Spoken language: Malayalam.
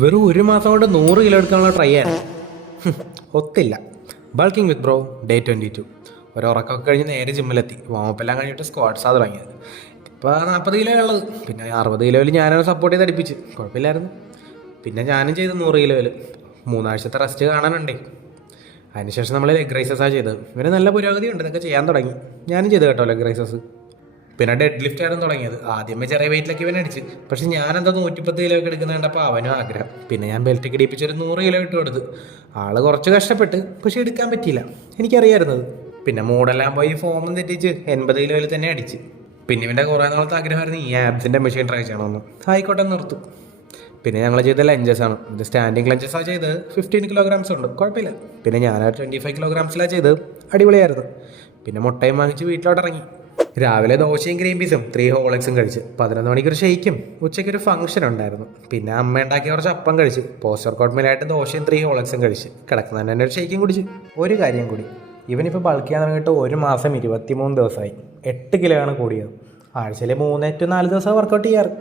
വെറും ഒരു മാസം കൊണ്ട് 100 കിലോ എടുക്കാനുള്ള ട്രൈ ആണ്. ഒത്തില്ല. ബൾക്കിംഗ് വിത്ത് ബ്രോ ഡേ 22. ഉറക്കമൊക്കെ കഴിഞ്ഞ് നേരെ ജിമ്മിലെത്തി. വാമപ്പെല്ലാം കഴിഞ്ഞിട്ട് സ്ക്വാഡ്സാണ് തുടങ്ങിയത്. ഇപ്പോൾ 40 കിലോ ഉള്ളത്. പിന്നെ 60 കിലോയിൽ ഞാനത് സപ്പോർട്ട് ചെയ്ത് അടുപ്പിച്ച് കുഴപ്പമില്ലായിരുന്നു. പിന്നെ ഞാനും ചെയ്ത് 100 കിലോയിൽ 3 ആഴ്ചത്തെ റെസ്റ്റ് കാണാനുണ്ടേ. അതിനുശേഷം നമ്മൾ ലെഗ് റൈസസാണ് ചെയ്തത്. ഇവന് നല്ല പുരോഗതി ഉണ്ട്. ഇതൊക്കെ ചെയ്യാൻ തുടങ്ങി. ഞാനും ചെയ്ത് കേട്ടോ ലെഗ് റൈസസ്. പിന്നെ ഡെഡ് ലിഫ്റ്റ് ആയിരുന്നു തുടങ്ങിയത്. ആദ്യമേ ചെറിയ വെയിറ്റിലൊക്കെ ഇവൻ അടിച്ച്. പക്ഷെ ഞാനെന്താ 110 കിലോ ഒക്കെ എടുക്കുന്ന കണ്ടപ്പോൾ അവനും ആഗ്രഹം. പിന്നെ ഞാൻ ബെൽറ്റൊക്കെ ഇടിപ്പിച്ച് ഒരു 100 കിലോ ഇട്ട് കൊടുത്ത്. ആള് കുറച്ച് കഷ്ടപ്പെട്ട്, പക്ഷെ എടുക്കാൻ പറ്റിയില്ല. എനിക്കറിയായിരുന്നത്. പിന്നെ മൂടെല്ലാം പോയി ഫോമും തെറ്റിച്ച് 80 കിലോയിൽ തന്നെ അടിച്ച്. പിന്നെ ഇവൻ്റെ കുറേ നാളത്തെ ആഗ്രഹമായിരുന്നു ഈ ആബ്സിൻ്റെ മെഷീൻ ട്രൈ ചെയ്യണമെന്ന്. ആയിക്കോട്ടെ നിർത്തും. പിന്നെ ഞങ്ങൾ ചെയ്ത ലഞ്ചസ് ആണ്. ഇത് സ്റ്റാൻഡിങ് ലഞ്ചസാണ് ചെയ്ത് 15 കിലോഗ്രാംസ് ഉണ്ട്, കുഴപ്പമില്ല. പിന്നെ ഞാൻ 25 കിലോഗ്രാംസിലാണ് ചെയ്ത്. അടിപൊളിയായിരുന്നു. പിന്നെ മുട്ടയും വാങ്ങിച്ച് വീട്ടിലോട്ട് ഇറങ്ങി. രാവിലെ ദോശയും ഗ്രീൻ പീസും 3 ഹോളക്സും കഴിച്ച് 11 മണിക്കൊരു ഷെയ്ക്കും ഉച്ചയ്ക്കൊരു ഫംഗ്ഷൻ ഉണ്ടായിരുന്നു. പിന്നെ അമ്മ ഉണ്ടാക്കിയ കുറച്ച് അപ്പം കഴിച്ച് പോസ്റ്റർ കോട്ട്മേലായിട്ട് ദോശയും 3 ഹോളക്സും കഴിച്ച് കിടക്കുന്ന തന്നെ ഒരു ഷെയ്ക്കും കുടിച്ച്. ഒരു കാര്യം കൂടി, ഇവനിപ്പോൾ ബൾക്ക് ചെയ്യാൻ തുടങ്ങിയിട്ട് 1 മാസം 23 ദിവസമായി. 8 കിലോ ആണ് കൂടിയത്. ആഴ്ചയിൽ 3 to 4 ദിവസം വർക്കൗട്ട് ചെയ്യാറ്.